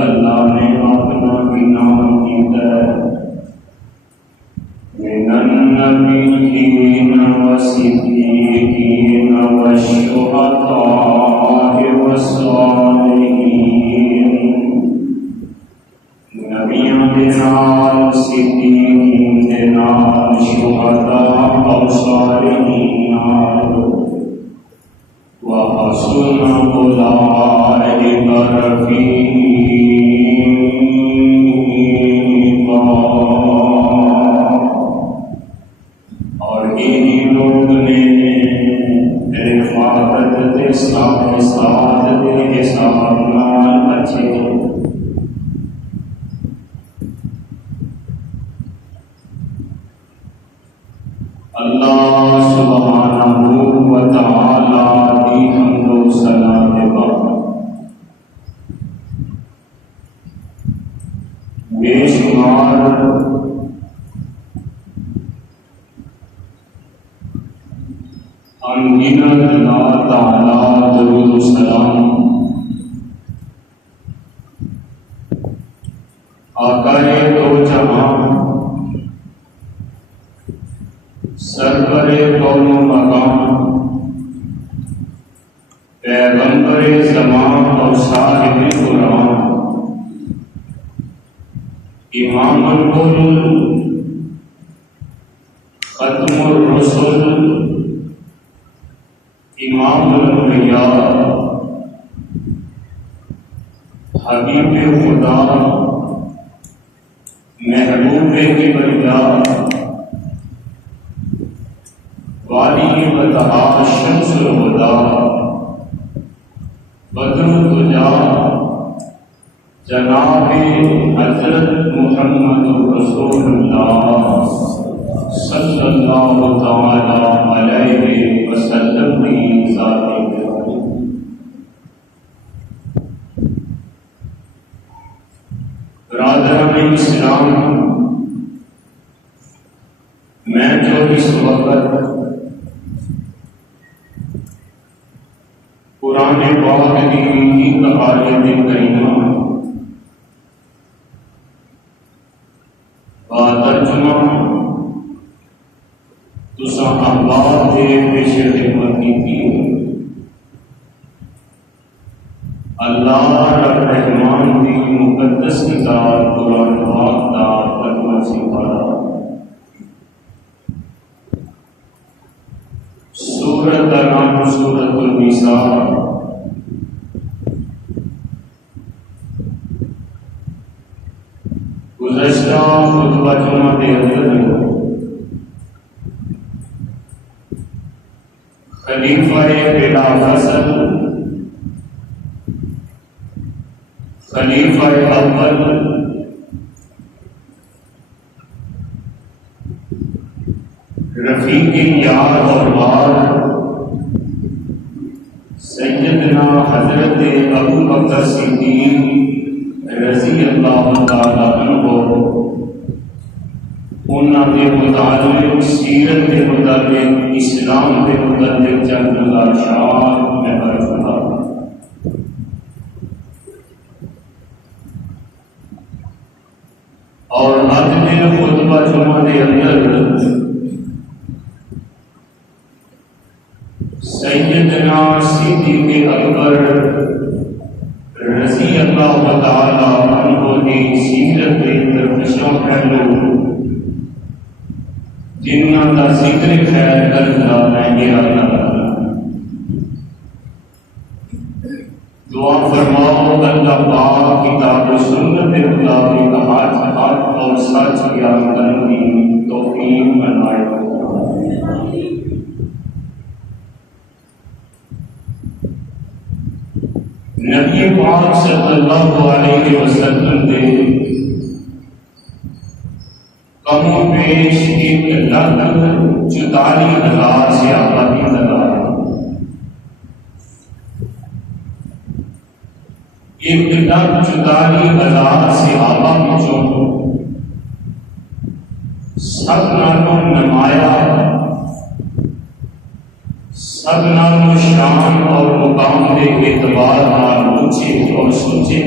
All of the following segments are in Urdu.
اللہ نے اپنا انعام کیتا ہے والشهداء والصالحين نبیوں دے نال صدیقین دے نال شہداء اور صالحین نال وحسن اولئک رفیقا اور انہی لوگ نے رفاقت دے ساتھ دے حساب نال بچے اللہ سبحانہ و تعالی دی حمد و ثنا دے بعد بے شمار انگنت اللہ تعالی درود و سلام آقا دو جہاں سرور کون و مقام پیغمبر زمان اور صاحب قرآن امام الکل ختم الرسل امام الانبیاء حبیب خدا محبوب کبریا والی بطہا شمس الہدا بدر الدجا جناب حضرت محمد رسول اللہ صلی اللہ تعالی علیہ وسلم کی ذات برادران اسلام، میں جو اس وقت قرآن پاک کی آیت کریمہ با ترجمہ تساں احباب دے پیش خدمت کی تھی، اللہ رب رحمان دی مقدس کتاب قرآن پاک دا ترجمہ سکھایا۔ سورۃ کا نام سورۃ النساء۔ گزشتہ خطبہ جمعہ کے اندر خلیفہ بلا فصل خلیفہ اول رفیق یار اور بار سیدنا حضرت ابو بکر صدیق رضی اللہ تعالی عنہ انہاں کے متعلق سیرت کے متعلق اسلام کے متعلق چند گزارشات میں عرض کرتا ہوں۔ اور آج کے خطبہ جمعہ کے اندر سیدنا صدیق اکبر رضی اللہ تعالی عنہ کی سیرت کے درپشوں پہلو جنہاں کا ذکر خیر کرتا میں ارادہ کرتا دعا فرماؤ اللہ پاک کتاب و سنت کے مطابق حق اور سچ بیان کرنے کی توفیق بنائے۔ نبی پاک صلی اللہ علیہ وسلم دے کم و بیش 1,44,000 سے آبادی لگا 1,44,000 صحابہ وچوں سب نالوں نمایاں سب نالوں شان اور مقام کے اعتبار نال اونچے اور سچے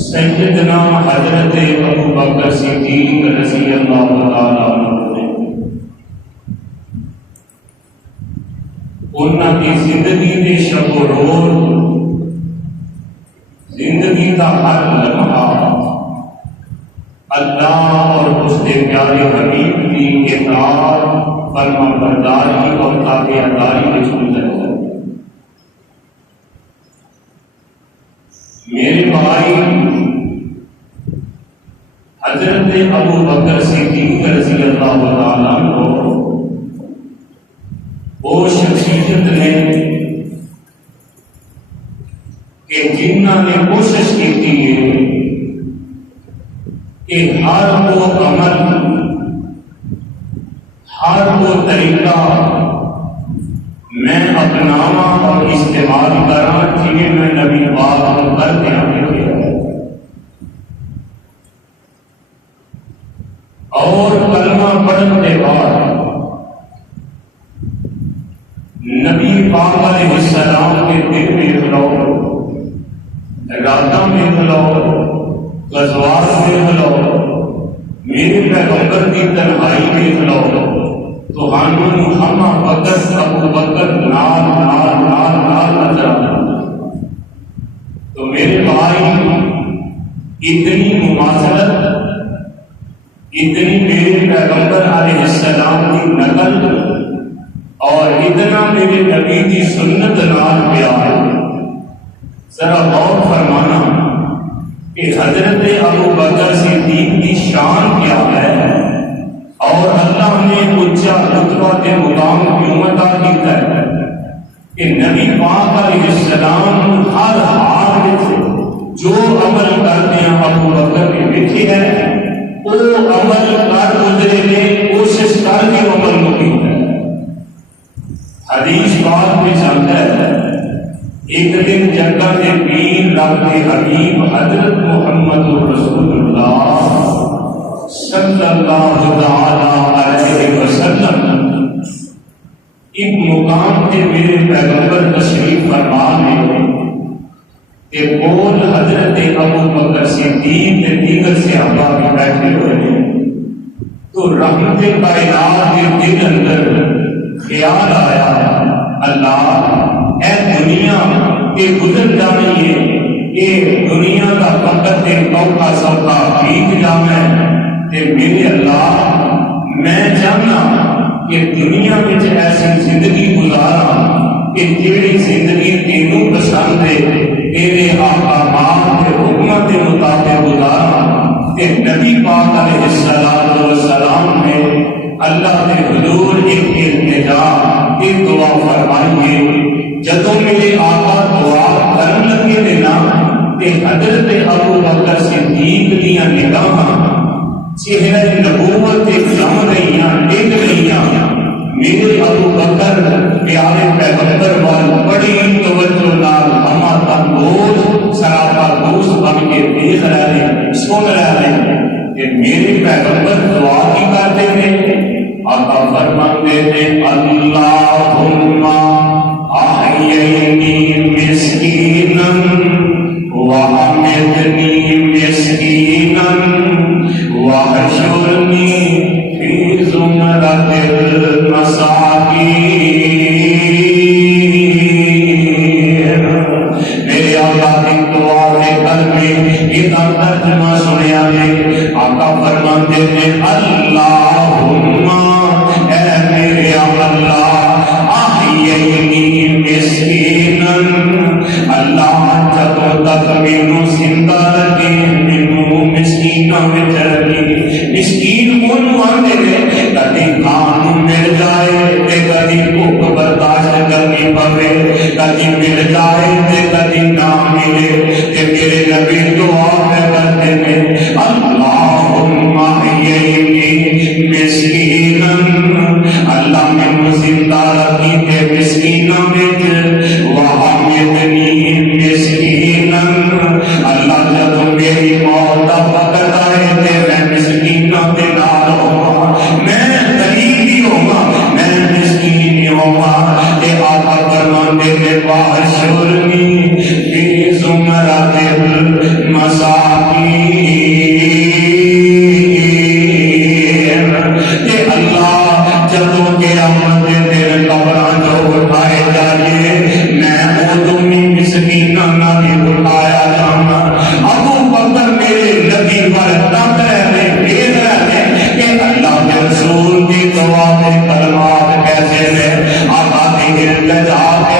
سیدنا حضرت ابو بکر صدیق رضی اللہ تعالی عنہ انہوں کی زندگی کے شب و روز، زندگی کا ہر لمحہ اللہ اور اس کے پیارے حبیب کی اطاعت، فرما برداری اور تابعداری میں گزر جائے۔ میرے بھائی، حضرت ابو بکر صدیق رضی اللہ تعالیٰ عنہ وہ شخصیت نے کہ جنہوں نے کوشش کی ہے کہ ہر وہ عمل، ہر وہ طریقہ میں اپناوا اور استعمال کرا جی میں نبی پاک کو کر دیا اور کلمہ پڑھنے کے بعد نبی پاک علیہ السلام کے دل میں کھلو، ارادہ میں کھلو، غزوات میں کھلو، میرے پیغمبر کی تنہائی میں کھلو تو ہم بکر ابو بکر نال نال نال نال نظر آتا۔ تو میرے بھائی، اتنی مماثلت، اتنی میرے پیغمبر علیہ السلام کی نقل اور اتنا میرے نبی کی سنت نال پیار، ذرا غور فرمانا کہ حضرت ابو بکر صدیق کی شان کیا ہے اور اللہ نے اونچا رتبہ کے مقام کیوں عطا کیا ہے کہ نبی پاک علیہ السلام ہر حال میں جو عمل کرتے ہیں ابو بکر کے لکھی ہے وہ عمل کر گزرے نے، کوشش کر کے عمل کو کیا ہے۔ حدیث بات میں جانتا ہے ایک دن جگہ کے پیر رب کے حبیب حضرت محمد رسول اللہ صلی اللہ علیہ وسلم ایک مقام پہ میرے پیغمبر تشریف فرما لے کہ بول حضرت ابو بکر صدیق کے دیگر صحابہ بھی بیٹھے ہوئے ہیں تو رحمت کائنات کے دل اندر خیال آیا، اللہ اے دنیا کے گزر جانی ہے کہ دنیا کا وقت اوکھا سوکھا بیت جانا ہے تے میرے اللہ میں چاہنا کہ دنیا میں ایسی زندگی گزارا کہ جیڑی زندگی تینوں پسند ہے، تیرے احکامات کے حکمت کے مطابق گزارا۔ کہ نبی پاک علیہ الصلوۃ والسلام نے اللہ کے حضور ایک التجا، ایک دعا فرمائیے۔ جدوں میرے آقا دعا کرن لگے دینا کہ حضرت ابو بکر صدیق دیا نگاہاں چہرہ نبوت کے جم رہیاں، ڈگ رہیاں، میرے ابو بکر پیارے پیغمبر وال بڑی توجہ نال ہما تنگوز سراپا دوست بن کے دیکھ رہے ہیں، سن رہے ہیں کہ میرے پیغمبر دعا کی کرتے ہیں۔ آقا فرماتے ہیں اللہم احیینی مسکینا وَأَمِتْنِي مِسْكِينًا وَاحْشُرْنِي فِي زُمْرَةِ الْمَسَاكِينِ۔ میرے آقا کی دعا کے کلمے ادھا ترجمہ سنیا ہے۔ آقا فرماتے ہیں اللہم اے میرے اللہ احیینی مسکینا، اللہ جب تک مینوں زندہ رکھے مینوں مسکیناں وچ رکھے۔ مسکین اونوں آندے نے کدی کھان مل جائے تے کدی بھوک برداشت کرنی پوے، کدی مل جائے تے کدی نہ ملے تے میرے نبی دعا کرتے نے اللہم احیینی مسکینا، اللہ مینوں زندہ رکھی تے مسکیناں وچ، وَأَمِتْنِي مسکینا، اللہ جب میری موت دا وقت آئے تے میں مسکیناں دے نال ہوواں، میں غریب ہی ہوواں، میں مسکین ہی ہوواں۔ تے آقا فرماندے نے وَاحْشُرْنِی فِی زُمْرَةِ الْمَسَاکِینِ، تے اللہ جدوں قیامت دے دن قبراں جو اٹھائے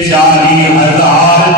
40,000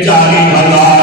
40,000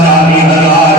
40,000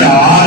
4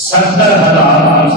70,000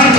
8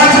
8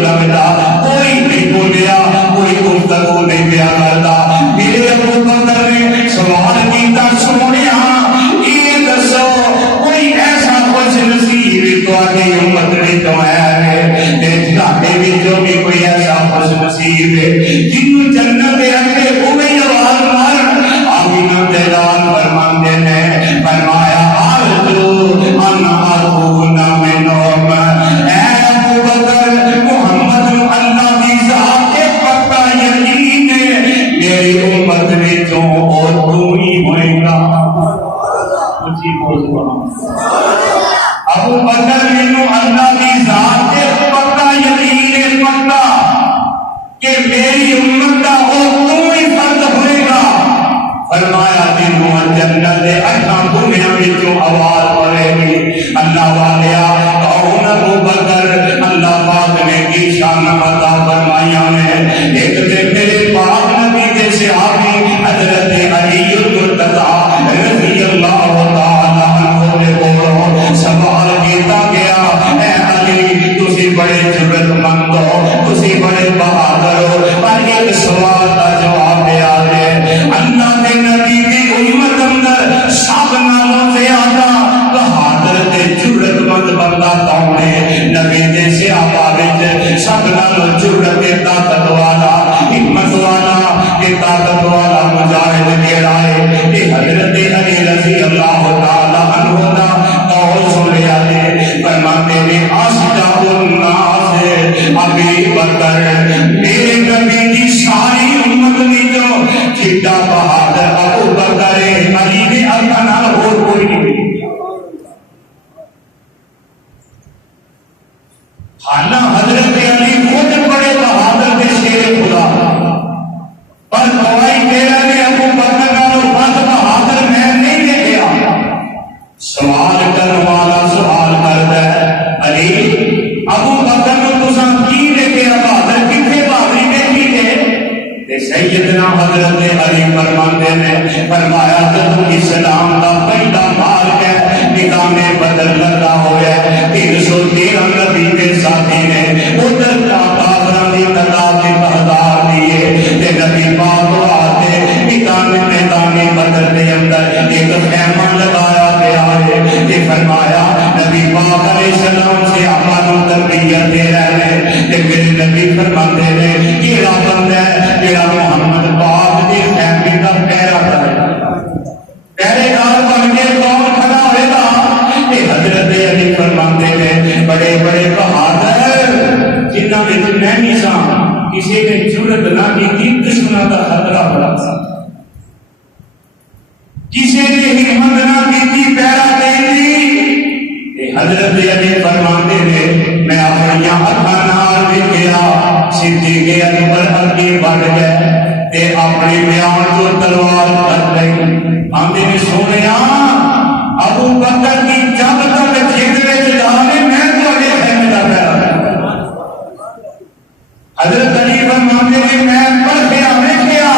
لگتا کوئی نہیں بولیا کوئی گفتگو نہیں پیا کرتا میرے ابو بکر نے سوال کیتا سونیا یہ دسو کوئی ایسا خوش نصیب تہاڈی امت وچ آیا ہے تے تہاڈے وچوں بھی کوئی ایسا خوش نصیب ہے جنوں جنت دے اگے ہوے آواز مارن آمینہ تے لال فرماندے نے فرمایا آرزو انا اكون منهم اے ابو بکر محمد اللہ دی ذات تے پکا یقین ہے میری امت وچوں اور تو ہی ہوئے گا اچھی بول ابو بکر مینوں اللہ دی ذات تے پکا یقین ہے پکا کہ میری امت دا اور تو ہی فرد ہوئے گا فرمایا تینوں جنت دے اٹھاں دنیا وچوں آواز پڑے گی اللہ والیا کون ابو بکر اللہ پاک نے کی شان عطا فرمائیاں نے ایک دن میرے پاک نبی دے صحابی حضرت علی المرتضی رضی اللہ تعالی عنہ دے کولوں سوال کیتا گیا اے علی تسی بڑے جرت مند ہو تسی بڑے بہادر ہو پر ایک سوال دا جواب دیا دے اللہ دے نبی دی امت اندر سب نالوں زیادہ بہادر تے جرت مند بندہ کون ہے نبی دے صحابہ وچ سب نالوں جرت تے طاقت والا ہمت والا تے طاقت والا مجاہد کیڑا ہے کہ حضرت علی رضی اللہ تعالی عنہ دا قول سنیا دے فرماتے نے اشجاع الناس ابی بکر میرے نبی دی ساری امت وچوں جیڑا بہادر ابو بکر علی دے اللہ نال ہور کوئی نہیں حالہ حضرت علی خود بڑے بہادر دے شیر خدا پر گواہی دے رہے ابو بکر نال بہت بہادر میں نہیں دیکھا سوال کرنے والا سوال کرتا ہے علی ابو بکر نو تساں کی دیکھیا بہادر کتنے بہادری دیکھی تے سیدنا حضرت علی فرماندے نے فرمایا جدوں اسلام دا پہلا مارک ہے نظام بدر لگا ہوا ہے 313 نبی کے ساتھی نے ادھر کافراں دی تعداد تے تعداد دیے تے نبی پاک واسطے میدان بدر دے اندر ایک خیمہ لگایا گیا ہے تے فرمایا نبی پاک علیہ السلام سے اپنا تربیت دے رہے تے میرے نبی فرماندے نے کیڑا بندہ ہے جڑا محمد پاک دی خیمے دا پہرا کرے پہرے دار بن کے کون کھڑا ہوئے گا کہ حضرت علی فرماتے ہیں بڑے بڑے بہادر جنہاں وچ میں نہیں سا کسی نے جرت نہ کی دشمناں دا خطرہ بڑا سا کسی نے ہمت نہ کی پیرا دینی حضرت علی فرماتے ہیں میں اپنی اکھاں نال ویکھیا صدیق اکبر اگے بڑھ گئے تے اپنے بیان کو تلوار کر لئی آندے نے سونیا ابو بکر کی جب تک جھیل وچ جانے میں تواڈے خیمے دا پہرا حضرت علی فرماتے ہیں میں پڑھیا ویکھیا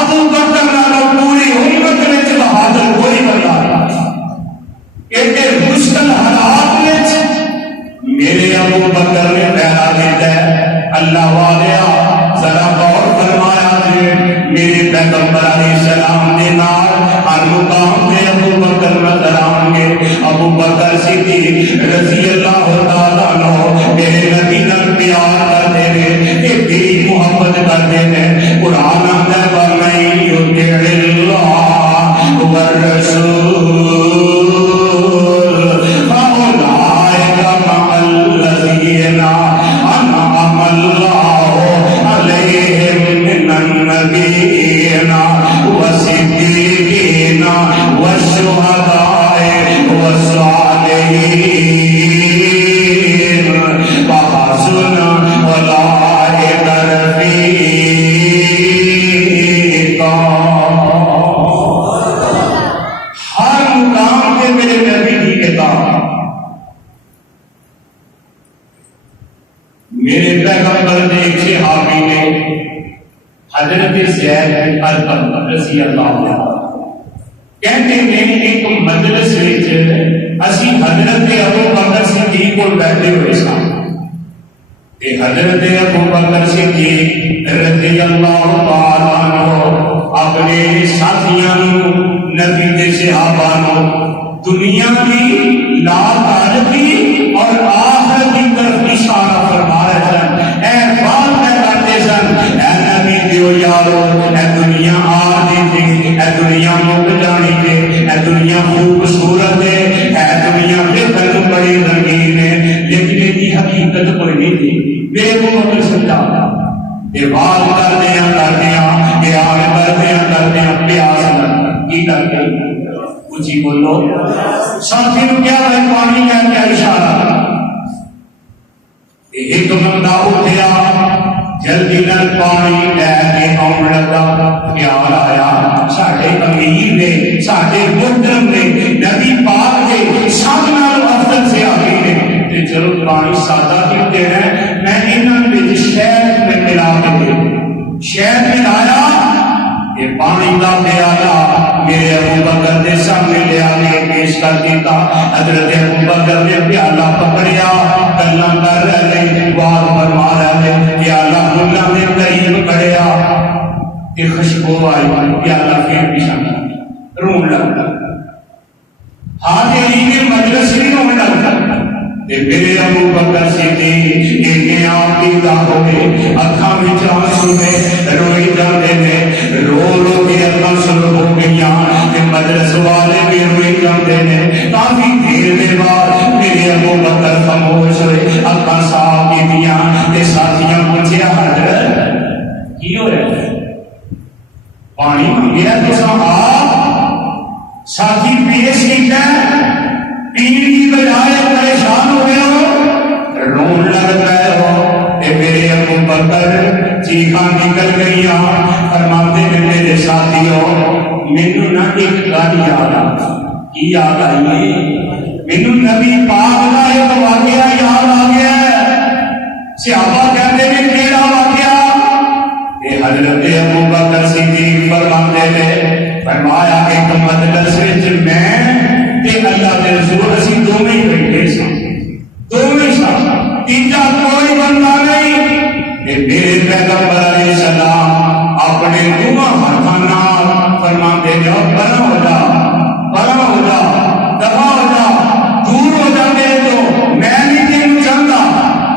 ابو بکر نالوں پوری امت وچ بہادر کوئی بندہ ایڈے مشکل حالات وچ میرے ابو بکر نے پہرا دیتا ہے اللہ والیا ذرا غور فرمایا جی میرے پیغمبر علیہ السلام دے نال ہر مقام تے ابو بکر نظر آؤں گے ابو بکر صدیق رضی اللہ تعالیٰ عنہ میرے نبی نال پیار کرتے ہیں ایڈی محبت کرتے ہیں قرآن آتا ہے وَمَن يُطِعِ اللَّهَ وَالرَّسُولَ فَأُولَٰئِكَ مَعَ الَّذِينَ أَنْعَمَ اللَّهُ عَلَيْهِم مِّنَ النَّبِيِّينَ وَالصِّدِّيقِينَ وَالشُّهَدَاءِ وَالصَّالِحِينَ وَحَسُنَ أُولَٰئِكَ رفیقا. ہر مقام کے میرے نبی کی کتاب میرے پیغمبر نے ایک صحابی نے حضرت زید بن ارقم رضی اللہ عنہ کہتے ہیں ایک مجلس وچ اسی حضرت ابو بکر صدیق کو بیٹھے ہوئے سن کہ حضرت ابو بکر صدیق رضی اللہ تعالیٰ عنہ اپنے ساتھیاں نبی دے صحابہ دنیا کی لا تعلقی اور آخرت کی طرف اشارہ فرما رہے سن. اے بات میں کرتے سن اے نبی دیو یارو اے دنیا آدھی تھی اے دنیا مک جانی تھی اے دنیا خوبصورت ہے اے دنیا دیکھن بڑی رنگین ہے لیکن اس کی حقیقت کوئی نہیں تھی. بے مطلب سمجھا یہ بات کردیاں کردیاں پیاس لگ کی کر کے اچھی بولو ساتھی نو کیا ہے پانی کا کیا اشارہ. ایک بندہ اٹھیا جلدی نال پانی لے کے آن لگا. خیال آیا ساڈے امیر نے ساڈے محترم نے نبی پاک کے سب نال افضل سے آگے نے تے چلو پانی سادہ کیوں دینا ہے میں انہاں وچ شہد میں ملا کے دے شہد ملایا یہ پانی کا پیالہ میرے ابو بکر کے سامنے لے کے پیش کر دیتا. حضرت ابو بکر نے پیالہ پکڑیا گلاں کر رہے بات فرما رہے پیالہ گلاں دے قریب کھڑیا کہ خوشبو آئی پیالہ پھر پیچھا رون لگا. حاضرین مجلس بھی رون لگا. میرے ابو بکر صدیق ایک آپ کی داغوں میں اکھاں وچ آنسو نے روئی جاندے نے رو رو کے اکھاں سرخ ہو گئیاں تے مدرس والے بھی روئی جاندے نے. کافی دیر دے بعد میرے ابو بکر خاموش ہوئے اکھاں صاف کیتیاں تے ساتھیاں پوچھیا حضرت کی ہو رہا ہے پانی منگیا تساں آپ ساتھی پیش کیتا پینے کی بجائے پریشان ہو گئے ہو رون لگ گئے ہو کہ میرے ابو بکر چیخاں نکل گئی فرماتے ہیں میرے ساتھیوں مینوں نہ ایک گل یاد آ کی یاد آئی مینوں نبی پاک کا ایک واقعہ یاد آ گیا. صحابہ کہتے ہیں کیڑا واقعہ کہ حضرت ابو بکر صدیق فرماتے ہیں فرمایا ایک مجلس وچ میں اللہ کے رسول اسی دونوں ہی بیٹھے سن دونوں سن تیجا کوئی بندہ نہیں. میرے پیغمبر علیہ السلام اپنے دونوں ہاتھوں نال فرماتے جاؤ بنا ہو جا دفاع ہو جا دور ہو جا میرے تو میں نہیں تینوں چاہتا.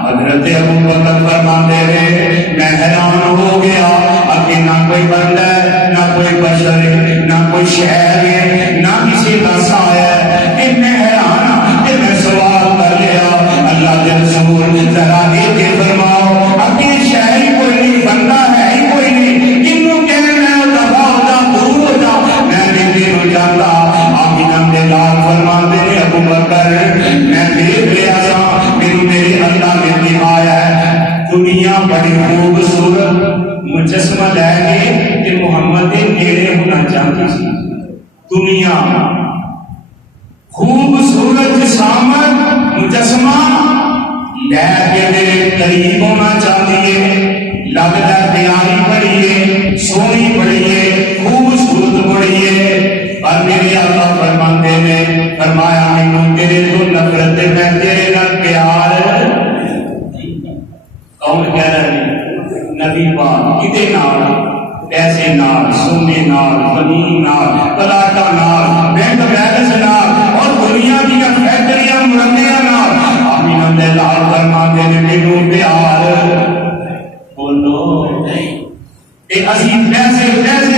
حضرت ابو بکر فرماتے رہے میں حیران ہو گیا ابھی نہ کوئی بندہ ہے نہ کوئی بشر ہے نہ کوئی شہر ہے نہ کسی کا سایہ ہے. میں حیران کہ میں سوال کر لیا اللہ کے رسول ذرا یہ فرماؤ ابھی شہر ہی کوئی نہیں بندہ ہے ہی کوئی نہیں کنوں کہنا دفاع ہو جا دور ہو جا میں نہیں دین جاتا. آمینہ دے لال فرماتے ہیں ابو بکر میں دیکھ لیا سا میرے اللہ نے دکھایا ہے دنیا بڑی خوبصورت مجسمہ لے کے کہ محمد کے نیڑے ہونا چاہتی سی. دنیا خوبصورت جسامت مجسمہ لے کے میرے قریب ہونا چاہتی ہے. لگتا پیاری بڑی ہے سونی بڑی ہے خوبصورت بڑی ہے پر میرے اللہ فرماتے نے فرمایا مینوں تیرے تو نفرت میں تیرے نال پیار. کون کہہ رہا ہے نبی پاک کتے نال پیسے نال سونے نال زمین نال پلاٹا نال بینک بیلنس نال اور دنیا کی فیکٹریاں مرندیاں نال آمینہ دے لال فرماتے نے مینوں پیار. بولو اے اسی پیسے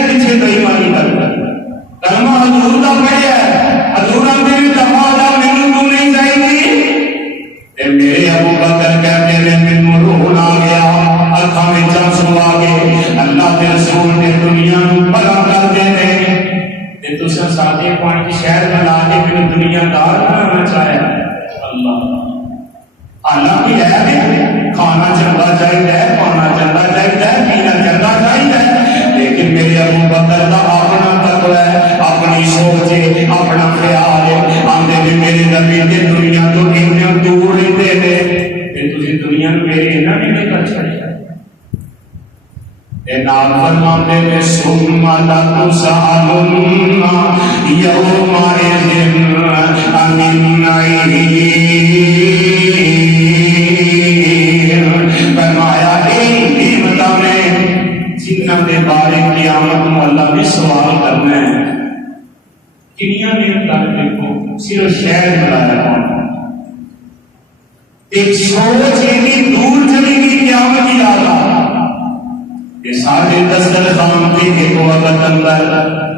پیچھے بےایمانی کرتے کلمہ حضور کا پڑھیا ہے حضور نے دفاع دا مینوں تو نہیں چاہیے. میرے ابو بکر کہتے ہیں مینوں روح آ گیا اکھاں وچ آنسو آ گئے. اللہ کے رسول نے دنیا نوں بھلا کر دے تے تساں ساڈے پانی کی شہر بنا کے مینوں دنیا دار بنانا چاہیا. اللہ حالانکہ ہے کھانا چنگا چاہیے پانا چنگا چاہیے پینا چنگا چاہیے لیکن میرے ابو بکر کا اپنا تقوی ہے اپنی سوچ ہے اپنا خیال ہے. آندے بھی میرے نبی کے دنیا تو اتنا دور رہتے ہیں تھی دنیا میرے یہاں نہیں کر چڑھیا. نال فرماتے ہیں ثم لتسألن یومئذ عن النعیم. فرمایا ہی بتانے جنہ کے بارے قیامت میں اللہ نے سوال کرنا ہے کنیاں نے تک دیکھو صرف شہر بنایا ایک سوچ اتنی دور چلی گئی قیامت کی آگا کہ سارے دسترخوان کے ایک وقت اندر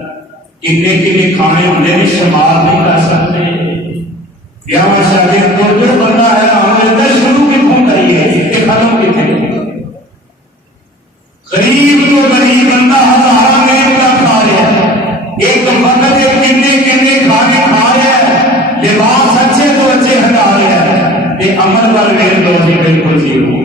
کتنے کتنے کھانے ہونے میں شمار نہیں کر سکتے بیاہ شادی کو جو بندہ ہے ہمیں شروع کتوں کریے کہ ختم کتنے غریب تو غریب بندہ ہزارہ میں کا کھا رہا ہے ایک وقت کتنے کتنے کھانے کھا رہا ہے لباس اچھے تو اچھے ہٹا رہا ہے یہ عمل پر میرے دوست بالکل زیرو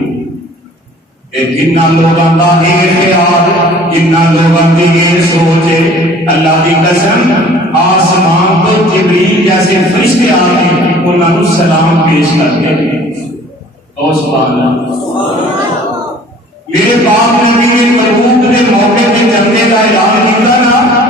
جنہ لوگوں کا یہ خیال جنہ لوگوں کی یہ سوچ اللہ کی قسم آسمان کو جبریل جیسے فرشتے آ کے انہوں نے سلام پیش کرتے او سبحان اللہ میرے باپ نے میرے تبوک کے موقع پہ جنگے کا اعلان کیا نا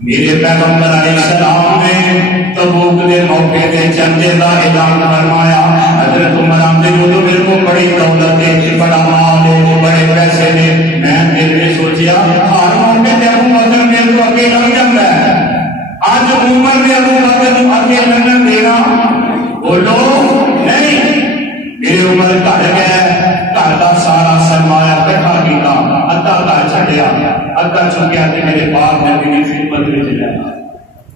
میرے پیغمبر علیہ السلام نے تبوک کے موقع پہ جنگے کا اعلان فرمایا حضرت عمر آمدے جو میرے کو بڑی دولت ہے بڑا مال ہے بڑے پیسے نے میں دل میں سوچیا ہر موقع پہ ابو بکر میرے کو اکیلا جاتا ہے آج عمر نے ابو بکر کو اکیلا دینا بولو نہیں میرے عمر گھر گیا گھر کا سارا سرمایہ کٹھا کیا ادھا گھر چھڈیا ادھا چکیا کہ میرے باپ نے میری خدمت میں لیا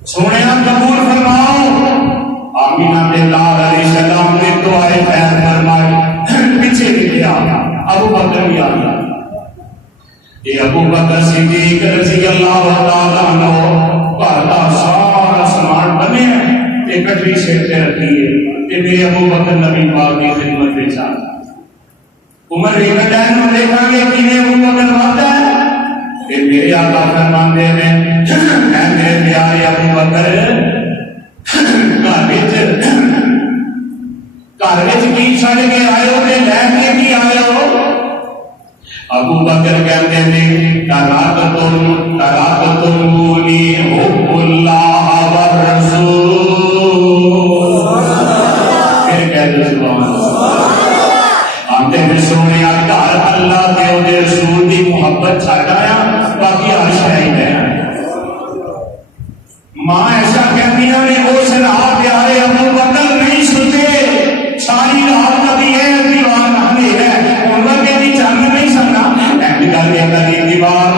سونے قبول فرماؤ آمینہ کے لال علیہ السلام نے دعائے خیر فرمائی پیچھے بھی گیا ابو بکر بھی آ گیا یہ ابو بکر صدیق رضی اللہ تعالیٰ عنہ گھر کا سارا سامان بنے یہ کٹری سیٹ پہ رکھی ہے کہ میرے ابو بکر نبی پاک کی خدمت میں چاہ عمر ابن ٹائم دیکھا گے کہ ابو بکر مانتا ہے کہ میرے آقا فرماندے میں میرے پیارے ابو بکر گھر کی چھڑ کے آئے ہو لے کے کی آئے ہو ابو بکر کہتے ہیں تراکتم حب اللہ والرسول پھر کہتے سبحان اللہ آتے ہیں سونے گھر اللہ کے رسول کی محبت چھٹ آیا باقی ہر شاہد ہے ماں ایسا کہتی نے اس رات پیارے ابو بکر نہیں سوچے ساری رات کبھی ہے دیوار نہ ہے عمر کے بھی چند نہیں سکنا کر کے کبھی دیوار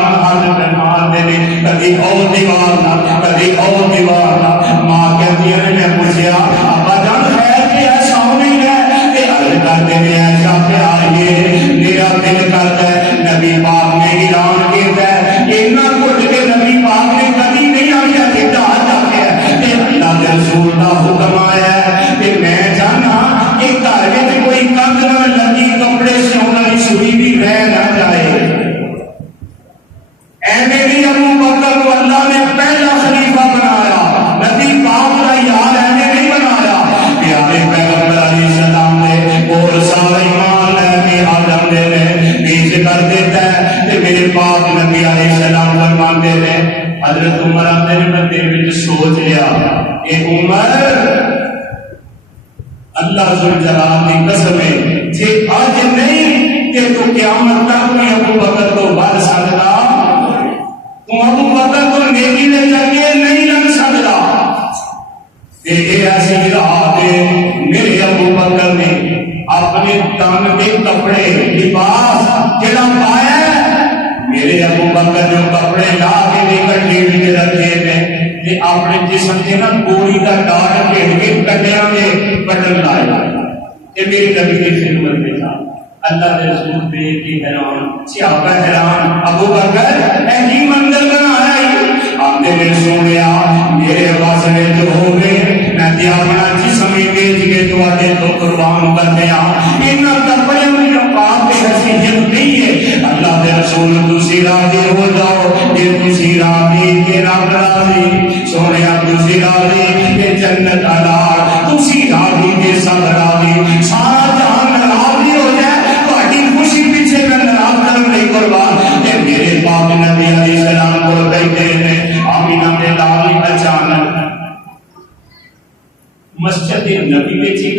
کبھی اور دیوار نہ کبھی اور دیوار نہ ماں کہتی ہے میں پوچھا ابا جان خیر کہ ایسا نہیں ہے کہ عرض کرتے ہیں ایسا پیار یہ میرا دل کرتا ہے نبی پاک نے اعلان کیا ہے اتنا کٹ کے نبی پاک نے کبھی نہیں آیا کہ اللہ کے رسول کا حکم آیا ہے کہ میں جانا کہ گھر میں کوئی کند نہ لگی کپڑے سیونا کی سوئی بھی رہ نہ جائے ایویں بھی ابو بکر کو اللہ نے پہلا خلیفہ بنایا نبی پاک کا یار ایویں نہیں بنایا پیارے پیغمبر علیہ السلام نے اور سارا ایمان لے کے آدم دے نے بیچ کر دیتا ہے کہ میرے پاک نبی علیہ السلام فرماتے ہیں حضرت عمر آتے نے بندے میں سوچ لیا کہ عمر اللہ ذوالجلال کی قسم ہے جے آج نہیں کہ تو قیامت تک بھی ابو بکر کو بڑھ سکتا تو ابو بکر کو نیکی نے چاہیے نہیں لگ سکتا یہ ایسی رات میرے ابو بکر نے اپنے تن کے کپڑے لباس جڑا پایا میرے ابو بکر جو کپڑے لا کے نکٹے بھی رکھے میں اپنے جسم کے نا گولی کا ڈاٹ کھیل کے کٹیا میں بٹن لائے یہ میری نبی کی خدمت میں تھا اللہ کے رسول دیکھ کے حیران صحابہ حیران ابو بکر ایسی منزل بنایا ہی آپ نے سنیا میرے واسطے جو ہو گئے میں تے اپنا جسم بیچ کے تواڈے تو قربان کر دیا ان کپڑے میں جو پاک کی حیثیت نہیں ہے اللہ کے رسول تسی راضی ہو جاؤ یہ تسی راضی کے رب راضی سونیا تسی راضی کہ جنت حلال تسی راضی کے سب راضی سارا جہان راضی ہو جائے تہاڈی خوشی پیچھے میں ناراض کرن نہیں قربان کہ میرے پاک نبی علیہ السلام کو بیٹھے نے آمینہ کے لال اچانک مسجد نبی میں ایک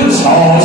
100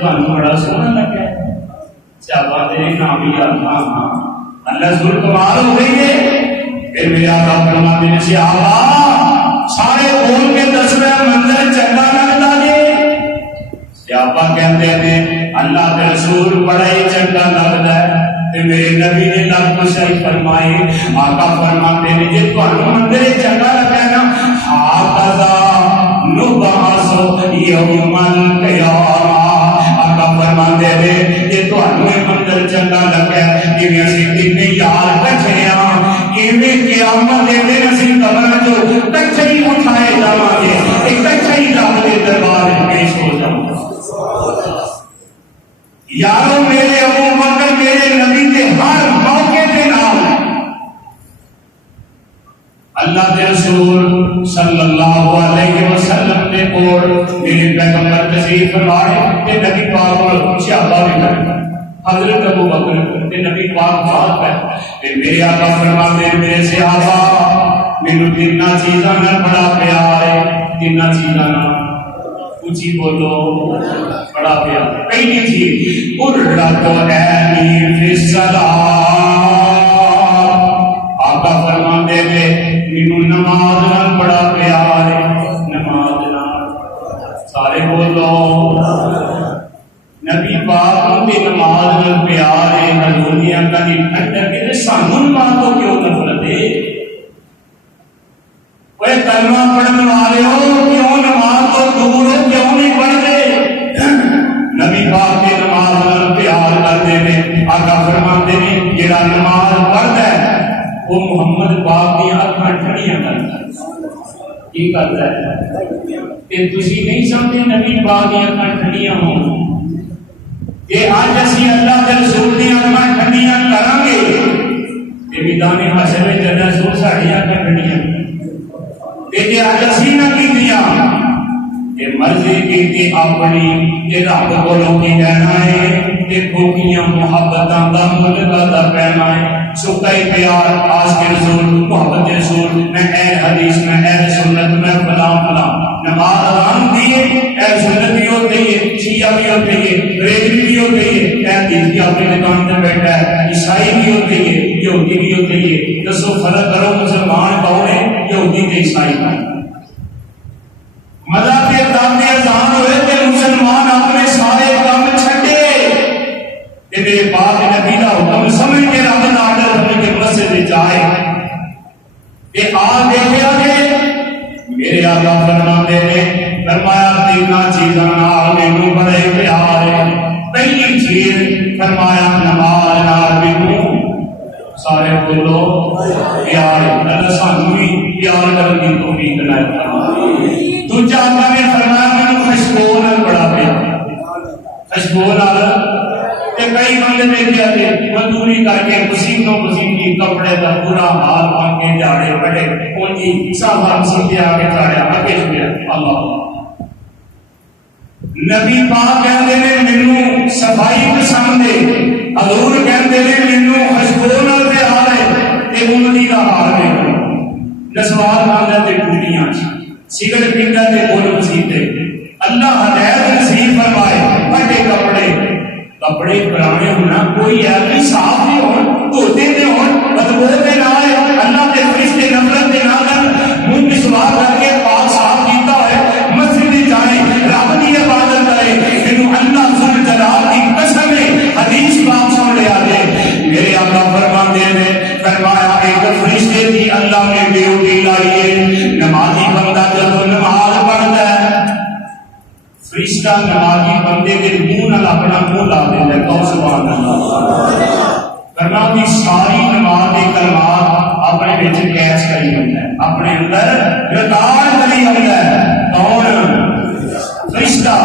تمہیں بڑا سونا لگا صحابہ نے نام بھی ہاں ہاں اللہ سر کمال ہو گئی ہے. پھر میرے آقا فرماتے ہیں صحابہ سارے بول کے دس رہے منظر چنگا لگتا جی. صحابہ کہتے ہیں اللہ کے رسول بڑا ہی چنگا لگتا ہے. میرے نبی نے لب کشائی فرمائی. آقا فرماتے ہیں جی تمہیں مندر چنگا لگا نا ہاکذا نبعث یوم القیامہ. آقا فرماتے ہیں جی تمہیں مندر چنگا لگا کہ اسی تین یار کٹھے ہاں ایویں قیامت دے دن اسی قبر جو کٹھے ہی اٹھائے جاواں گے اکٹھے ہی رب دے دربار میں پیش ہو جاؤں. یارو میرے ابو بکر میرے نبی کے ہر موقع پہ نام اللہ کے رسول صلی اللہ علیہ وسلم نے اور میرے پیغمبر تشریف فرمائے کہ نبی پاک اور صحابہ بھی کریں حضرت ابو بکر کے نبی پاک بات ہے کہ میرے آقا فرماتے ہیں میرے صحابہ میرے تین چیزاں میں بڑا پیار ہے. تین چیزاں اونچی بولو بڑا پیار. پہلی چیز قرۃ عینی فی الصلاۃ. آقا فرماتے ہیں مینوں نماز نال بڑا پیار ہے. نماز نال سارے بولو نبی پاک کی نماز نال پیار ہے. حضوریاں کا دی ٹھنڈک کے سانوں نماز تو کیوں نفرت ہے. وہ کلمہ پڑھنے والے ہو کیوں نماز تو دور ہو کیوں نہیں پڑھتے. نبی پاک کے نماز نال پیار کرتے ہیں. آقا فرماتے ہیں جڑا نماز پڑھتا ہے وہ محمد پاک کی اکھاں ٹھنڈیاں کرتا ہے. کی کرتا ہے کہ تسی نہیں سمجھتے نبی پاک کی اکھاں ٹھنڈیاں ہوں کہ آج اسی اللہ کے رسول کی اکھاں ٹھنڈیاں کریں گے کہ میدان حشر میں جنہ رسول ساڈی اکھاں ٹھنڈیاں کہ آج اسی نہ کی دیا کہ مرضی کی اپنی کہ رب کو لوگی کہنا ہے کہ بھوکیاں محبتاں دا ملکہ دا کہنا ہے. سکائی پیار آج کے رسول محبت رسول میں اے حدیث میں اے سنت میں فلاں فلاں نماز آرام دیئے اے سنت بھی ہوتے ہیں شیعہ بھی ہوتے ہیں ریجوی بھی ہوتے ہیں اے حدیث کی اپنی دکان پر بیٹھا ہے عیسائی بھی ہوتے ہیں یہودی بھی ہوتے ہیں. دسو فرق کرو مسلمان کون ہے یہودی کے عیسائی کا. مذہب کے دامنے اذان ہوئے کہ مسلمان اپنے سارے کام چھڈے کہ میرے پاک نبی کا حکم سمجھ کے رب دا آرڈر ہونے کے مسجد میں جائے کہ آ دیکھا کہ میرے آقا فرماتے ہیں فرمایا تین چیزاں نال مینوں بڑے پیار ہے. پہلی چیز فرمایا نماز نال مینوں سارے بولو پیار ہے. اللہ سانوں بھی پیار کرنے کی توفیق عطا فرمائے. دوجا آقا نے فرمایا مینوں خوشبو نال بڑا پیار. خوشبو نال کہ کئی بندے دیکھے آتے مزدوری کر کے پسینوں پسینی کپڑے کا برا حال پا کے جاڑے بڑے اونجی صاحب سیدھے آ کے چاڑیا اگے چھڑیا. اللہ نبی پاک کہتے ہیں مینوں صفائی پسند ہے. حضور کہتے ہیں مینوں خوشبو نال پیار ہے تے امتی دا حال ہے. نسوار کھاندا تے ٹوٹیاں سگرٹ پیندا تے بول مسیتے. اللہ ہدایت نصیب فرمائے. پھٹے کپڑے پرانے ہونا کوئی ایسی صاف نہیں ہو دھوتے نہ ہو بدبو کے نہ آئے. اللہ کے فرشتے نفرت کے نہ کر منہ کی سوار کر کے پاک صاف کیتا ہے. مسجد میں جائیں رب کی عبادت کرے. مینوں اللہ ذل جلال کی قسم ہے حدیث پاک سن لے آجے میرے آقا فرماتے ہیں فرمایا ایک فرشتے کی اللہ نے ڈیوٹی لائی ہے. نمازی بندہ جب نماز پڑھتا ہے فرشتہ نمازی بندے کے منہ نال اپنا منہ لا دیتا ہے. کہو سبحان اللہ. کرنا کی ساری نماز کے کلمات اپنے وچ کیچ کری ہوتا ہے اپنے اندر ریکارڈ کری ہوتا ہے. کون فرشتہ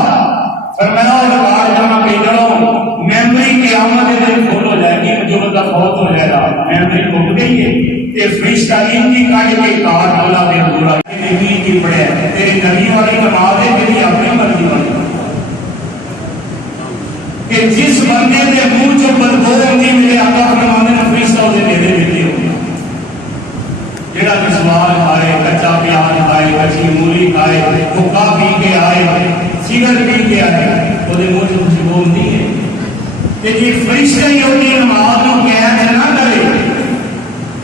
فرمایا اور ریکارڈ جمع کر لو میموری قیامت کے دن فل ہو جائے گی. جو بندہ فوت ہو جائے گا میموری کھل گئی ہے کہ فرشتہ ان کی کاٹ کے کارڈ اللہ کے پورا نبی کی پڑھے تیری نبی والی نماز ہے تیری اپنی مرضی والی کہ جس بندے کے منہ جو بدبو ہوتی میرے آقا فرماتے ہیں فرشتہ اسے دے دیتے ہو. جڑا مسوار کھائے کچا پیاز کھائے کچی مولی کھائے حقہ پی کے آئے سگرٹ پی کے آئے وہ منہ سے خوشبو ہوتی ہے کہ جی فرشتہ ہی ہوتی نماز کو قید نہ کرے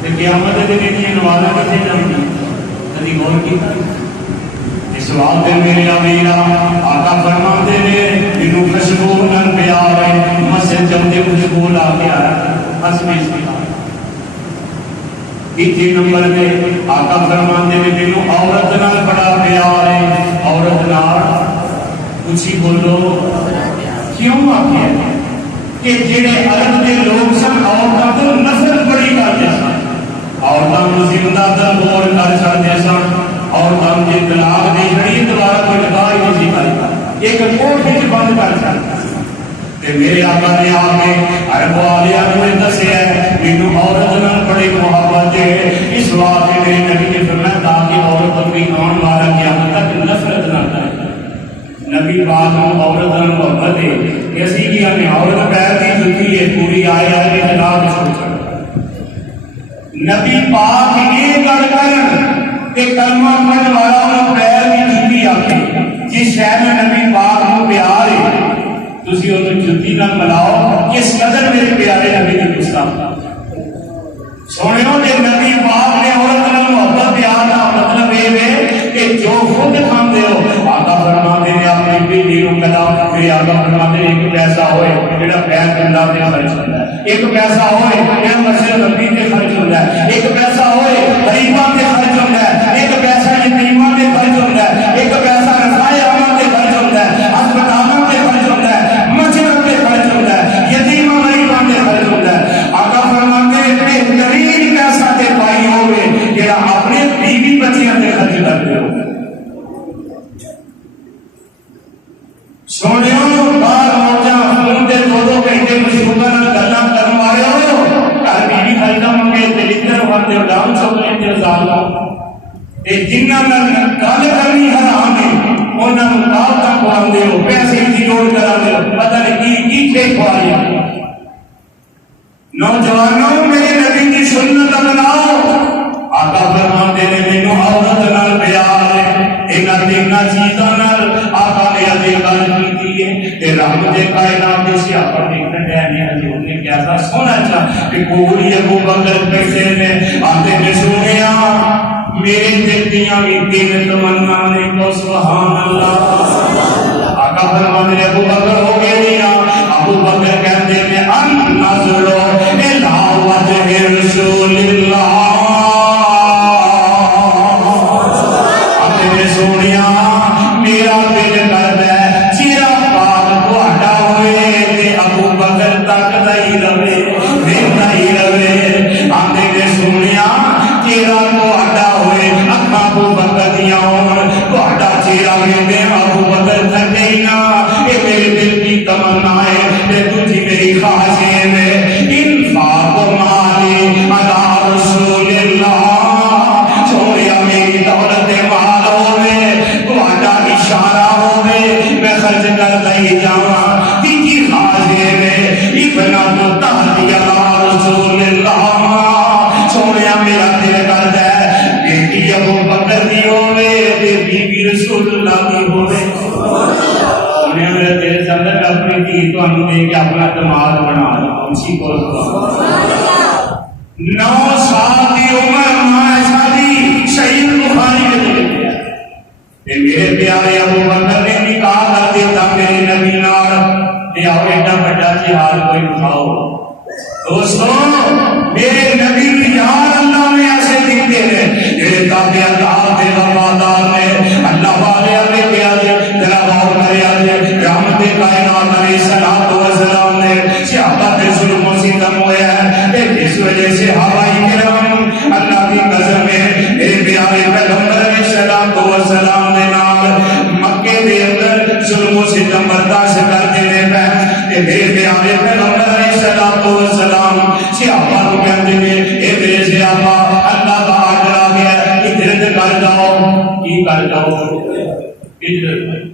تو قیامت کے دن یہ نماز کتنے جاتی کبھی غور کیا اس وقت میرے میرا آقا فرماتے ہیں مینوں خوشبو نال پیار ہے مسجد جاندے خوشبو لا کے آیا بس میں اس کی تیسرے نمبر پہ آقا فرماتے ہیں مینوں عورت نال بڑا پیار ہے عورت نال کچھ بولو کیوں آخیا کہ جڑے عرب کے لوگ سن عورتوں کو نفرت بڑی کرتے سن عورتوں کو زندہ دلبور کر چڑھتے سن عورتوں کے طلاق دے چھڑی دوبارہ کوئی نکاح ہی نہیں کرتا ایک کوٹھ وچ بند کر چڑھتا تے میرے آقا نے آ کے عرب والیاں نے دسیا مینوں عورت نال بڑی محبت ہے اس واسطے میرے نبی نے فرمایا تاکہ عورت بھی آن والا قیامت تک نفرت نہ کرے نبی پاک کو عورت نال محبت ہے ایسی کہ ہمیں عورت پیر دی جُتی ہے پوری آئے آئے کے خلاف سوچ نبی پاک یہ گل کرن کہ کلمہ پڑھن والا انہوں پیر دی جُتی آکے جس شہر میں نبی پاک کو پیار ہے تسی انہوں جُتی نہ ملاؤ کس قدر میرے پیارے نبی کی گستاخی سونیوں کہ نبی پاک نے عورت نال محبت پیار کا مطلب یہ ہے کہ جو خود کھاندے ہو آقا فرماتے ہیں اپنی بیوی نوں کہا میرے آقا فرماتے ہیں ایک پیسہ ہوئے جڑا پیر گندا تے خرچ ہوندا ہے ایک پیسہ ہوئے جڑا مسجد نبی تے خرچ ہوندا ہے ایک پیسہ ہوئے غریباں تے خرچ ہوندا ہے ایک پیسہ یتیماں تے خرچ ہوندا ہے ایک پیسہ رضائے عامہ تے خرچ ہوندا ہے ہسپتالاں تے خرچ ہوندا ہے مسجد تے خرچ ہوندا ہے یتیماں غریباں تے خرچ ہوندا ہے آقا فرماتے ہیں بہترین پیسہ تے پائی ہوئے جڑا اپنے بیوی بچیاں تے خرچ کرتے ہو سونیوں بار موجہ فون دے دو گھنٹے مشہورہ نہ گلا کرن والے ہو گھر بیوی خرچہ منگے تے لکھر ہوندے ڈاؤن چوکلے تے زالو تے جنہاں نال گل کرنی حرام ہے انہاں نوں دعوتاں کھواندے ہو پیسے دی لوڑ کراندے ہو پتہ نہیں کی ٹھیک کھوائی نوجوانوں میرے نبی کی سنت اپناؤ آقا فرماتے ہیں مینوں عورت نال پیار ہے انہاں تیناں چیزاں نال آقا نے اتے گل کیتی ہے تے رحمت کائنات دے سیاپا دیکھن دے نے حضور نے کیسا سونا چا کہ کوئی ابو بکر بیٹھے نے آتے نے سنیا میرے دل دیاں وی تین تمنا نے کو سبحان اللہ آقا فرماتے ہیں ابو بکر ہو گئے دیاں ابو بکر کہتے ہیں ان نظر الى وجه رسول اللہ سونیا میرا دل کردا ہے چہرہ پاک تہاڈا ہوئے تے ابو بکر تک نہیں رہے ویکھدا ہی رہے آندے نے سونیا چہرہ تہاڈا ہوئے اکھاں ابو بکر دیاں ہون تہاڈا چہرہ ویکھے ابو بکر تھکے ہی نہ اے میرے دل کی تمنا ہے تے تجھی میری خواہش ہے انفاق مالی علی رسول اللہ سونیا میری دولت مال اشارہ ہوئے میں خرچ کر دائی جاواں تیجی خواہشے میں ابنا تو تحتی اللہ رسول اللہ سونیا میرا دل کرتا ہے بیٹی ابو بکر دی ہوئے تے بی بی رسول اللہ دی ہوئے سونیا میرا دل چاہتا ہے اپنی دھی تو ہم دے کے اپنا دماغ بنا اسی کو 9 سال کی عمر ماں شادی شہید بخاری کے دل میرے پیارے ابو بکر نے نکاح کر دیتا میرے نبی نال تے آؤ ایڈا بڑا جہاد کوئی اٹھاؤ دوستو میرے نبی بھی یار اللہ نے ایسے دیتے ہیں جڑے تابعدار تے وفادار نے اللہ والے اپنے پیارے ذرا غور کرے رحمت کائنات علیہ الصلوۃ والسلام نے صحابہ تے ظلم و ستم ہویا ہے تے اس وجہ سے صحابہ کرام اللہ کی قسم ہے میرے پیارے پیغمبر علیہ الصلوۃ والسلام نے نال مکے دے اندر ظلم و ستم برداشت کرتے رہے تے میرے پیارے پیغمبر علیہ الصلوۃ والسلام صحابہ کو کہتے ہیں اے میرے صحابہ اللہ کا آرڈر آ گیا ہجرت کر جاؤ کی کر جاؤ ہجرت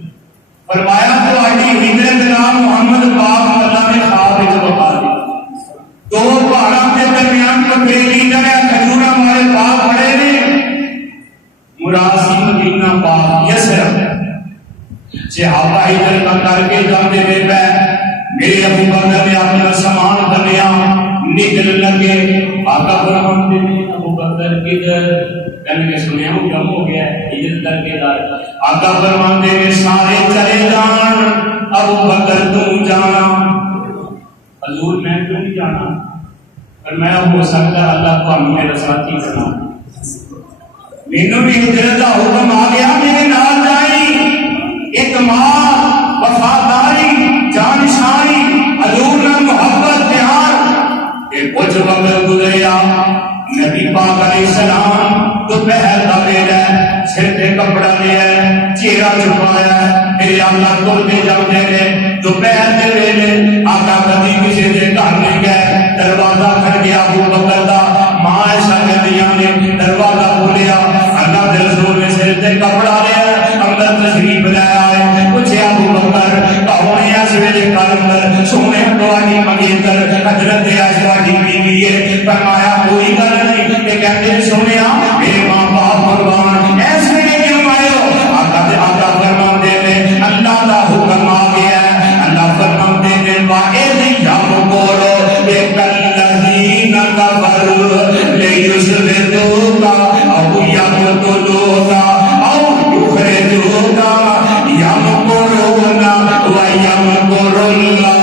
فرمایا تو آئی ہجرت نام محمد پاک اللہ نے خواب وچ بتا دی 2 پہاڑاں کے درمیان کو بیلی ہے کھجورا والے باغ بڑے نے مراسی مدینہ پاک یسرب صحابہ جلوہ کر کے جاندے دے پے میرے ابو بکر نے اپنا سامان بنیا نکل لگے آقا فرماندے نے ابو بکر کدھر کہنے کے سنیا ہوں کم ہو گیا ہے عزت کر کے دار آقا فرماندے نے سارے چلے جان ابو بکر تم جانا حضور میں کیوں نہیں جانا پر میں ہو سکتا اللہ کو ہم میرا ساتھی بنا مینوں بھی ہجرت کا حکم آ گیا میرے نال جائیں ایک ماں وفاداری جانشانی حضور نال محبت پیار کہ کچھ وقت گزریا نبی پاک علیہ السلام دوپہر کا ویلا سر تے کپڑا لیا چہرہ چھپایا میرے اللہ ترتے جاندے نے دوپہر کے ویلے آقا کبھی کسی دے گھر نہیں گئے دروازہ کھڑ گیا ابو بکر دا ماں ایسا کہندیاں نے دروازہ کھولیا اللہ دے رسول نے سر تے کپڑا لیا اندر تشریف لایا ہے پوچھیا ابو بکر کون ہے اس ویلے گھر اندر سونے تواڈی منگیتر حضرت عائشہ دی بیوی ہے فرمایا کوئی گل نہیں کہ کہندے سونیا میرے ماں باپ قربان اس ویلے کیوں آئے ہو آقا فرماندے نے اللہ دا حکم آ گیا ہے اللہ فرماندے نے واعظ یم بولو بے کلذین کفر لیسبتوکا او یقتلوکا او یخرجوکا یمکرون و یمکر اللہ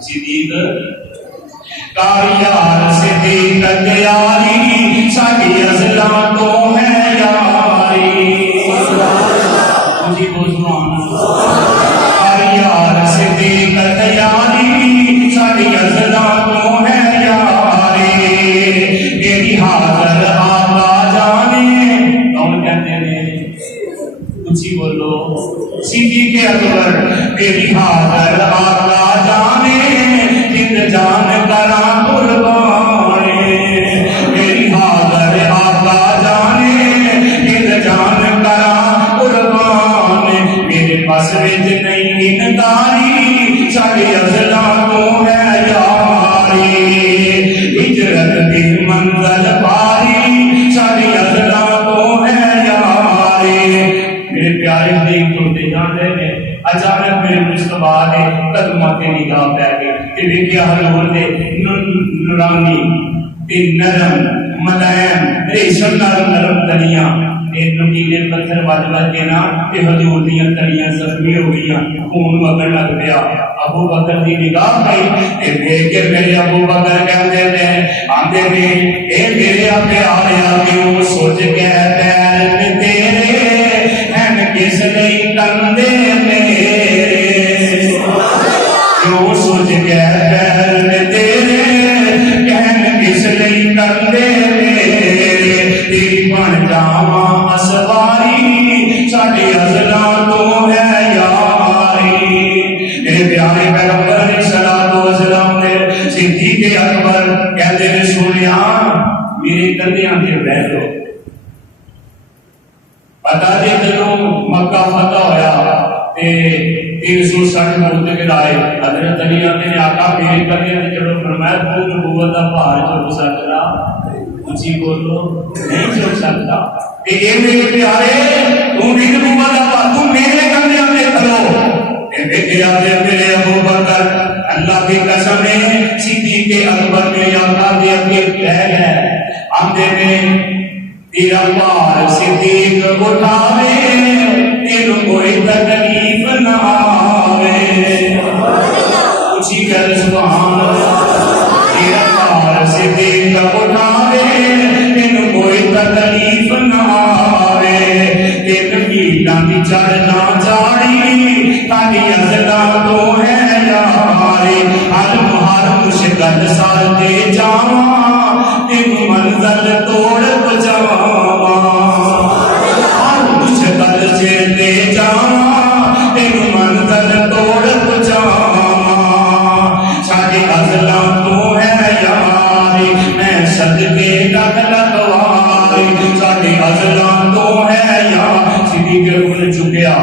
صدیق کاریار صدیق تیاری ساڈی ازلاں تو ہے یاری مجھے بزمان کاریار صدیق تیاری ساڈی ازلاں تو ہے یاری میری حاضر آقا جانے کون کہتے ہیں اچھی بولو صدیق اکبر میری حاضر آقا جانے جن جان کرا قربانے میری حاضر آقا جانے جن جان کرا قربانے میرے پاس وچ نہیں انکاری ساڈی ازلاں تو ہے یاری ہجرت دی منزل پاری ساڈی ازلاں تو ہے یاری میرے پیارے حبیب ترتے جاندے نے اچانک میرے مصطفیٰ نے قدموں تے نگاہ پہ گئی تے ویکھیا حضور دے نورانی تے نرم ملائم ریشم نال نرم تلیاں ایک نکیلے پتھر وج کے نا تے حضور دیاں تلیاں زخمی ہو گئیاں خون وگن لگ پیا ابو بکر دی نگاہ پئی تے دیکھ کے میرے ابو بکر کہندے نے آندے نے اے میرے پیاریا کیوں سوچ کے پیر تیرے ہیں کس لئی کندے میرے کیوں سوچ کے پیر تیرے کہن کس لئی کندے میرے تیری بن جاواں اسواری ساڈی ازلاں تو ہے یاری میرے پیارے پیغمبر علیہ الصلوۃ والسلام نے صدیق اکبر کہندے نے سنیا میرے کندھیاں تے بیٹھ لو پتا جی جدوں مکہ فتح ہویا تے 360 مرتبے آئے حضرت علی نے آقا میرے کندھیاں تے چڑھو فرمایا تو نبوت دا بھار چک سکدا اچھی بولو نہیں چک سکتا تے اے میرے پیارے تو بھی نبوت دا بھار تو میرے کندھیاں تے کھلو تے ویکھیا تے میرے ابو بکر اللہ کی قسم ہے صدیق اکبر نے آقا دے اگے کہہ گئے آندے نے تیرا پار صدیق اٹھاوے تینو کوئی تکلیف نہ آوے اچھی کر سبحان اللہ تیرا پار صدیق اٹھاوے تینو کوئی تکلیف نہ آوے تین کیٹاں دی چڑھنا چاڑی تاڈی ازلاں تو ہے یاری ہر مشکل سال تے جاواں تینو منزل توڑ پجاواں ہر مشکل تے جاواں تینو منزل توڑ پجاواں ساڈی ازلاں تو ہے یاری میں صدقے لگ لگواری ساڈی ازلاں تو ہے یاری صدیق اکبر چکیا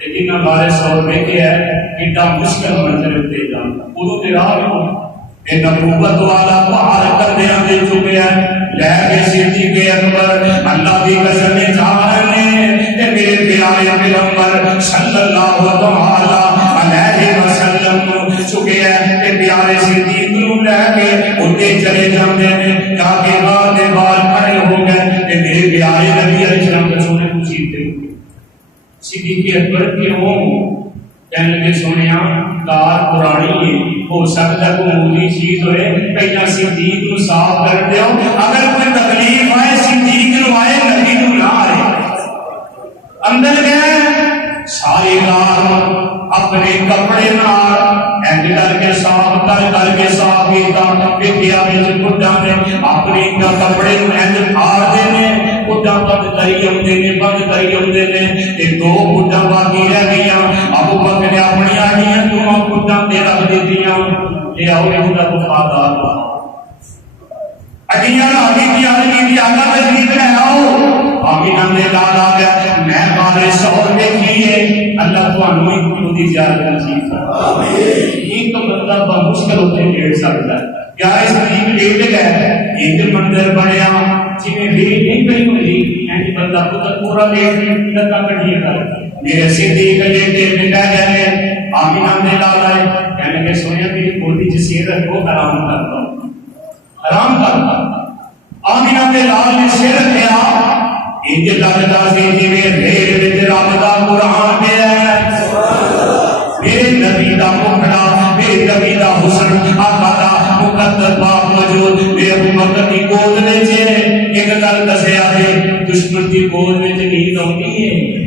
لیکن بارے سور میں کیا ہے کہ مشکل منزل دے جانا ادو تے راہ نبوت والا پہاڑ کردے دے چکے ہیں لے کے صدیق اکبر اللہ دی قسم جانے تے میرے پیارے پیغمبر صلی اللہ علیہ وسلم چکے ہیں تے پیارے صدیق نو لے کے اوتے چلے جاندے نے جا کے غار دے باہر کھڑے ہو گئے تے میرے پیارے نبی علیہ السلام کو سنے پوچھتے صدیق اکبر کیوں کہنے لگے سنیا کار پرانی ہے ہو سکتا ہے کوئی مولی چیز ہوئے پہلا صدیق نو صاف کر دیو اگر کوئی تکلیف آئے صدیق نو آئے نبی نو نہ آئے اندر گئے سارے کار اپنے کپڑے نال اینج کر کے صاف کر کے صاف کیتا دیکھیا وچ بڈھا نے اپنے کپڑے نو اینج پھاڑ دینے بڈھا بند کری اوندے نے تے دو بڈھا باقی رہ گئیاں ابو بکر نے اپنی آڑیاں دونوں بڈھا تے رکھ دتیاں اے آؤ یہ وفادار اڈیاں آگے کی آگا تشریف لے آؤ آمینہ نے لال آ گیا میں بارے سور دیکھیے اللہ تمہوں ایک کلو دی زیادہ نصیب فرمائے یہ تو بندہ بمشکل ہوتے لیٹ سکتا ہے کیا اس قریب لیٹ گئے ایک منظر بنیا جی میں بھی نہیں پہی ملی اینج بندہ پورا لیٹ لگا کٹھیے کر میرے صدیق لیٹے میں کہہ گئے آمینہ نے لال آئے کہنے کہ سویا میری بولی جسی رکھو حرام کرتا حرام کرتا آمینہ نے لال نے سر رکھیا انج لگتا سی جی ریل وچ رب دا قرآن پیا ہے میرے نبی دا مکھڑا میرے نبی دا حسن آقا دا مقدس پاک موجود میرے ابو بکر دی گود وچ ایک گل دسیا جے دشمن دی گود وچ نیند آندی ہے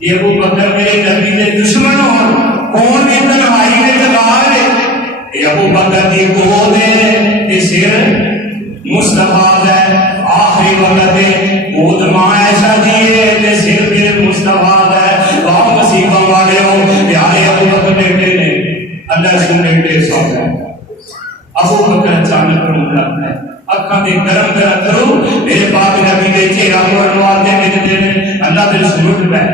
یہ ابو بکر میرے نبی دے دشمن ہون کون بھی تنہائی وچ لگا لے یہ ابو بکر دی گود ہے تے سر مصطفیٰ ہے آخری وقت ہے گود ماں ایسا دیئے تے سر پھر مصطفیٰ ہے وہاں مسیحہ والے ہو پیارے ابو بکر بیٹے نے اللہ سن بیٹے ساتھ ہے ابو بکر اچانک روم لگتا ہے اکھاں دے گرم گرم کرو میرے پاک نبی دے چہرہ کو انوار دے دیتے ہیں اللہ دل سنٹ پہ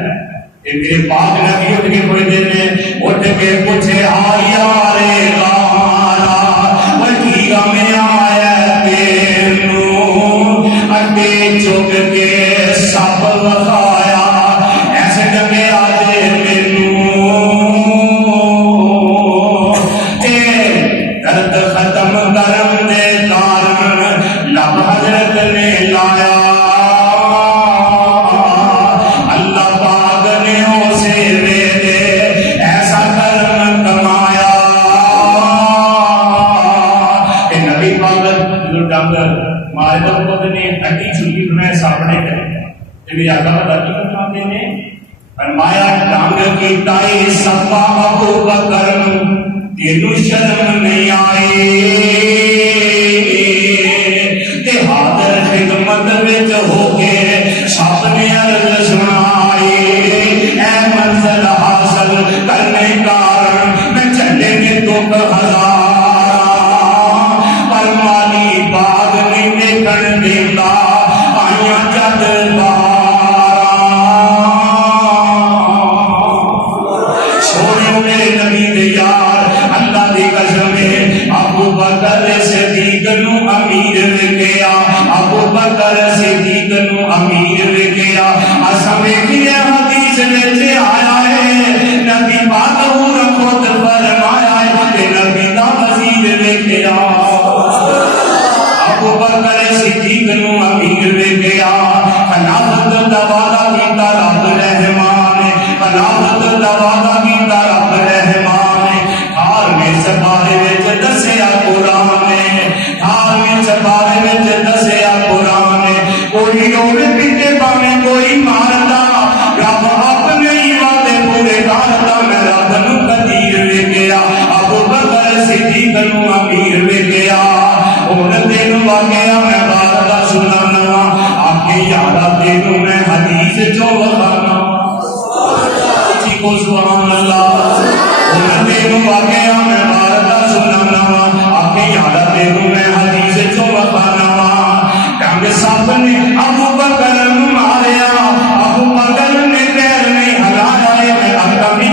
میرے پاک نبی اٹھ کے پڑھ دیتے ہیں اٹھ کے پوچھے آیا رے غارا وکی گا میں آیا چک کے سب لگایا ایسے جگہ آجے مینوں درد ختم کرم دے کارن لب حضرت نے لایا اللہ پاک نے اسے ویلے ایسا کرم کمایا کہ نبی پاک جو ڈنگر مارے دو نے ہڈی چھلی میں سامنے کرے میری آقا بتا کی فرماتے ہیں فرمایا ڈانگ کی تائی سپا ابو بکر تینو شرم نہیں آئی تے حاضر خدمت وچ ہو کے سب نے عرض سنائی اے منزل حاصل کرنے کارن میں چلے نے دکھ ہزار پر مالی باغ نہیں دیکھن دیتا آیا جد سونے میرے نبی دے یار اللہ دی قسم ہے ابو بکر صدیق نو امیر وکیا ابو بکر صدیق نو امیر وکیا اساں ویکھیا حدیث وچ آیا ہے نبی پاک خود فرمایا ہے تے نبی دا وزیر وکیا ابو بکر صدیق نو امیر وکیا خلافت دا وعدہ کیتا رب رحمان خلافت دا وعدہ کیتا رب رحمان ہار میں سپارے وچ دسیا قرآن نے ہار میں سپارے وچ دسیا قرآن نے کوئی اور پیچھے باویں کوئی ماردا رب اپنے ہی وعدے پورے کردا میں رب نو قدیر وکیا ابو بکر صدیق نو امیر وکیا اور تینوں واقعہ میں بات دا سنانا آپ کے یارا تینوں میں حدیث جو بخانا اسی کو سبحان اللہ اور تینوں واقعہ میں بات دا سنانا آپ کے یارا تینوں میں حدیث جو بخانا ٹانگ سب نے ابو بکر ماریا ابو بکر نے پیر نہیں ہلایا میں اکا بھی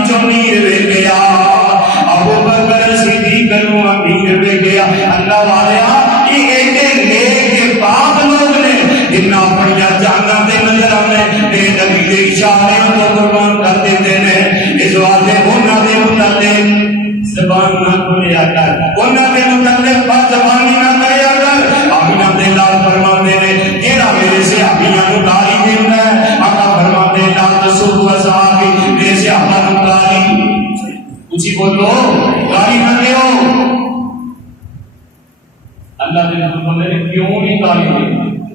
اللہ والے یہ ایڈے نیک کے پاک لوگ نے جنہ اپنی جانا سے نظر آنے بے نبی کے اشارے کو قربان کر دیتے ہیں اس واسطے انہوں نے متعلق زبان نہ کھولیا کر انہوں نے متعلق بد زبانی نہ کریا کر آمینہ دے لال فرماندے نے جیڑا میرے سے آمینہ نو گالی دینا ہے آقا فرماندے لا تسب وصحابی میرے سے آقا نو گالی اچھی بولو گالی نہ دیو اللہ کے رسول نے کیوں نہیں گالی دی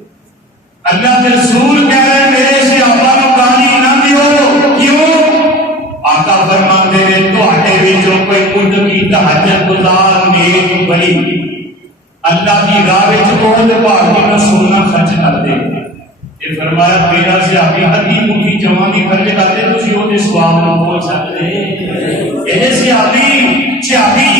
اللہ کے رسول کہہ رہے ہیں میرے سے آقا نو گالی نہ دیو کیوں آقا فرماتے ہیں تواڈے وچوں کوئی کچھ کی تہجد گزار نیک ولی اللہ کی راہ وچ بہت بھاگی نہ سونا خرچ کر دے یہ فرمایا میرا سے آگے ادھی مٹھی جوانی خرچ کرتے تسی او دے ثواب نو پہنچ سکتے اے سیابی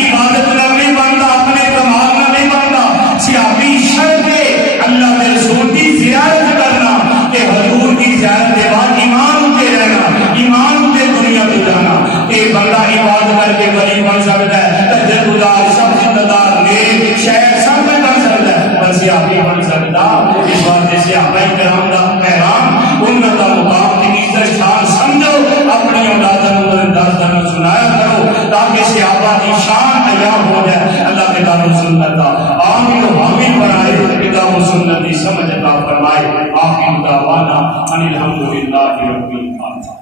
عبادت نال نہیں بنتا اپنے کمال نال نہیں بنتا سیابی شرط ہے اللہ کے رسول کی زیارت کرنا کہ حضور کی زیارت کے بعد ایمان کے رہنا ایمان کے دنیا میں جانا کہ بندہ عبادت کر کے ولی بن سکتا ہے تجربہ گزار سب دار نیک شہر سب میں بن سکتا ہے پر سیابی بن سکتا اس واسطے صحابہ کرام کا پیغام انہاں دا مقام کی عزت شان سمجھو اپنی اولاداں نوں داستان سنایا کرو تاکہ صحابہ کی شان عیاں ہو جائے اللہ کے دار و سنت دا آمین و حامل بنائے کتاب و سنت کی سمجھ عطا فرمائے آخر دعوانا ان الحمدللہ رب العالمین